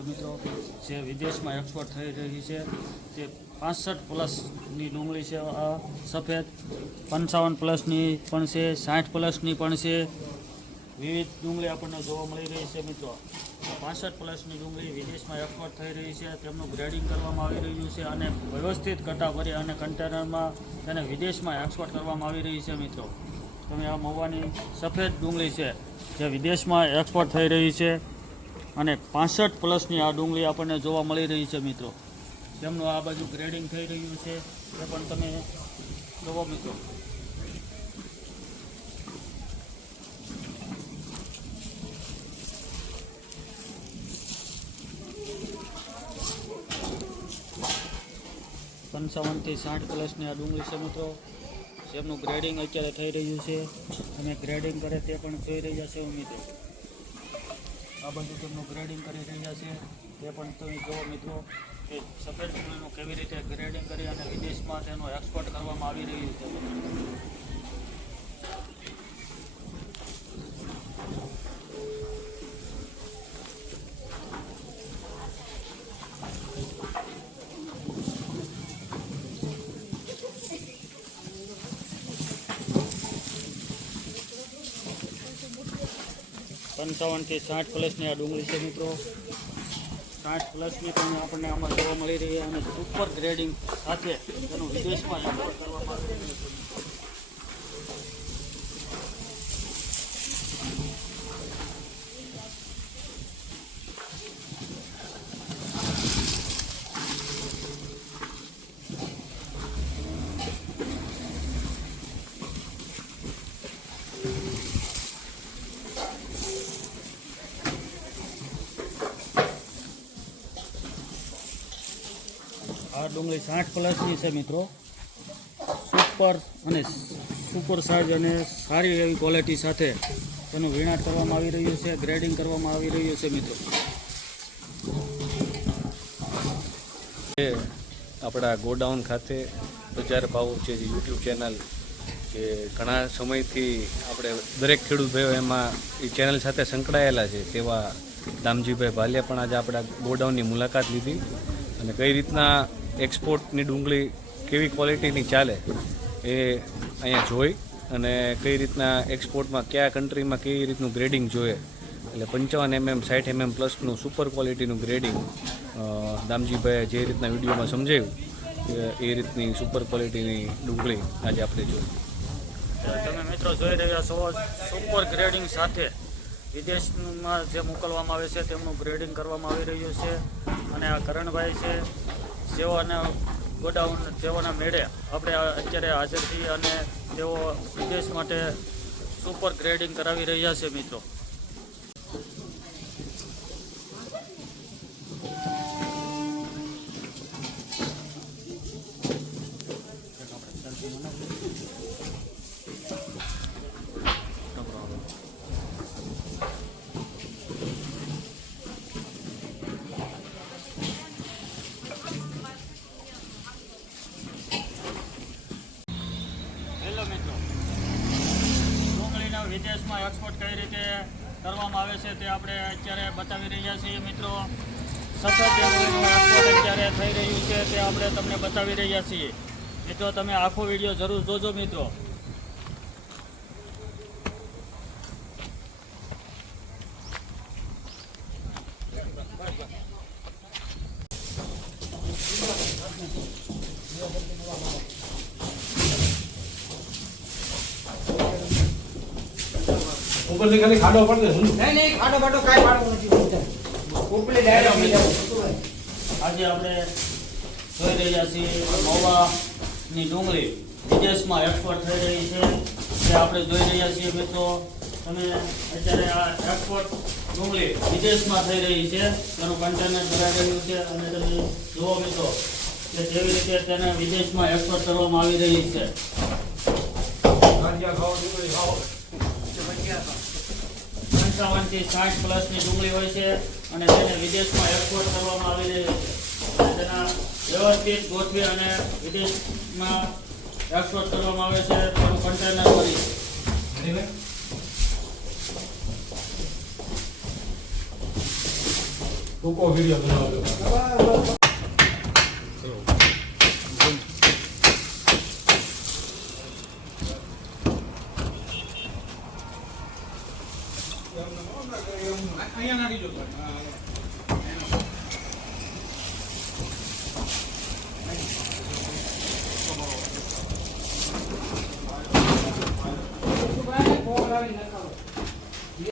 મિત્રો, જે વિદેશમાં એક્સપોર્ટ થઈ રહી છે, તે પાસઠ પ્લસની ડુંગળી છે, આ સફેદ. પંચાવન પ્લસની પણ છે, સાઠ પ્લસની પણ છે. વિવિધ ડુંગળી આપણને જોવા મળી રહી છે, મિત્રો. પાસઠ પ્લસની ડુંગળી વિદેશમાં એક્સપોર્ટ થઈ રહી છે, તેમનું ગ્રેડિંગ કરવામાં આવી રહ્યું છે અને વ્યવસ્થિત કટા ભરી અને કન્ટેનરમાં તેને વિદેશમાં એક્સપોર્ટ કરવામાં આવી રહી છે, મિત્રો. તમે આ મહુવાની સફેદ ડુંગળી છે, જે વિદેશમાં એક્સપોર્ટ થઈ રહી છે. અને પાસઠ પ્લસની આ ડુંગળી આપણને જોવા મળી રહી છે મિત્રો. તેમનું આ બાજુ ગ્રેડિંગ થઈ રહ્યું છે, એ પણ તમે જોવો મિત્રો. પંચાવનથી સાઠ પ્લસની આ ડુંગળી છે મિત્રો. જેમનું ગ્રેડિંગ અત્યારે થઈ રહ્યું છે, અને ગ્રેડિંગ કરે તે પણ જોઈ રહ્યા છે મિત્રો. આ બધું તેમનું ગ્રેડિંગ કરી રહ્યા છે. તે પણ તમે જુઓ મિત્રો, કે સફેદ ડુંગળીનું કેવી રીતે ગ્રેડિંગ કરી અને વિદેશમાં તેનું એક્સપોર્ટ કરવામાં આવી રહ્યું છે. પંચાવનથી સાઠ પ્લસની આ ડુંગળી છે મિત્રો. સાઠ પ્લસની પણ આપણને આમાં જોવા મળી રહી અને સુપર ગ્રેડિંગ સાથે તેનું વિદેશમાં એક્સપોર્ટ કરવામાં આ ડુંગળી સાઠ પ્લસની છે મિત્રો. સુપર અને સુપર સાઇઝ અને સારી એવી ક્વોલિટી સાથે તેનું વીણાટ કરવામાં આવી રહ્યું છે ગ્રેડિંગ કરવામાં આવી રહ્યું છે મિત્રો. આપણા ગોડાઉન ખાતે બજાર ભાવ છે, જે યુટ્યુબ ચેનલ કે ઘણા સમયથી આપણે દરેક ખેડૂત ભાઈઓ એમાં એ ચેનલ સાથે સંકળાયેલા છે, તેવા દામજીભાઈ ભાલિયા પણ આજે આપણા ગોડાઉનની મુલાકાત લીધી અને કઈ રીતના એક્સપોર્ટની ડુંગળી કેવી ક્વોલિટીની ચાલે એ અહીંયા જોઈ અને કઈ રીતના એક્સપોર્ટમાં કયા કન્ટ્રીમાં કેવી રીતનું ગ્રેડિંગ જોઈએ. એટલે પંચાવન એમએમ, સાઠ એમએમ પ્લસનું સુપર ક્વોલિટીનું ગ્રેડિંગ દામજીભાઈએ જે રીતના વિડીયોમાં સમજાવ્યું એ રીતની સુપર ક્વોલિટીની ડુંગળી આજે આપણે જોઈ. તમે મિત્રો જોઈ રહ્યા છો, સુપર ગ્રેડિંગ સાથે વિદેશમાં જે મોકલવામાં આવે છે, તેમનું ગ્રેડિંગ કરવામાં આવી રહ્યું છે. અને આ કરણભાઈ છે જેઓના ગોડાઉન જેઓના મેળે, આપણે અત્યારે હાજર છીએ અને તેઓ વિદેશ માટે સુપર ગ્રેડિંગ કરાવી રહ્યા છે મિત્રો હેલો મિત્રો ડુંગળીના એક્સપોર્ટ કઈ રીતે કરવામાં આવે છે તે આપણે અત્યારે બતાવી રહ્યા છીએ મિત્રો. સફેદ એક્સપોર્ટ અત્યારે થઈ રહ્યું છે તે આપણે તમને બતાવી રહ્યા છીએ. મિત્રો, તમે આખો વીડિયો જરૂર જોજો મિત્રો. ઉપરથી ખાલી ખાડો પડે શું? નહીં નહીં ખાડો બાટો કાઈ પાડવો નથી ઉપલી direct આજે આપણે જોઈ રહ્યા છીએ મહુવાની ડુંગળી. વિદેશમાં એક્સપોર્ટ થઈ રહી છે. જે આપણે જોઈ રહ્યા છીએ મિત્રો તમે અત્યારે આ એક્સપોર્ટ ડુંગળી વિદેશમાં થઈ રહી છે. તેનું કન્ટેનર ભરાઈ રહ્યું છે. અને તમે જુઓ મિત્રો કે જેવી રીતે તેને વિદેશમાં એક્સપોર્ટ કરવામાં આવી રહી છે. ખાઓ ડુંગળી ખાઓ. પંચાવનથી સાઠ પ્લસની ડુંગળી હોય છે અને તેને વિદેશમાં એક્સપોર્ટ કરવામાં આવી રહી છે. તેના વ્યવસ્થિત ગોઠવી અને વિદેશમાં એક્સપોર્ટ કરવામાં આવે છે પણ કન્ટેનર કરી. ટૂંકો વીડિયો બનાવજો કોણ લાવી નખાવો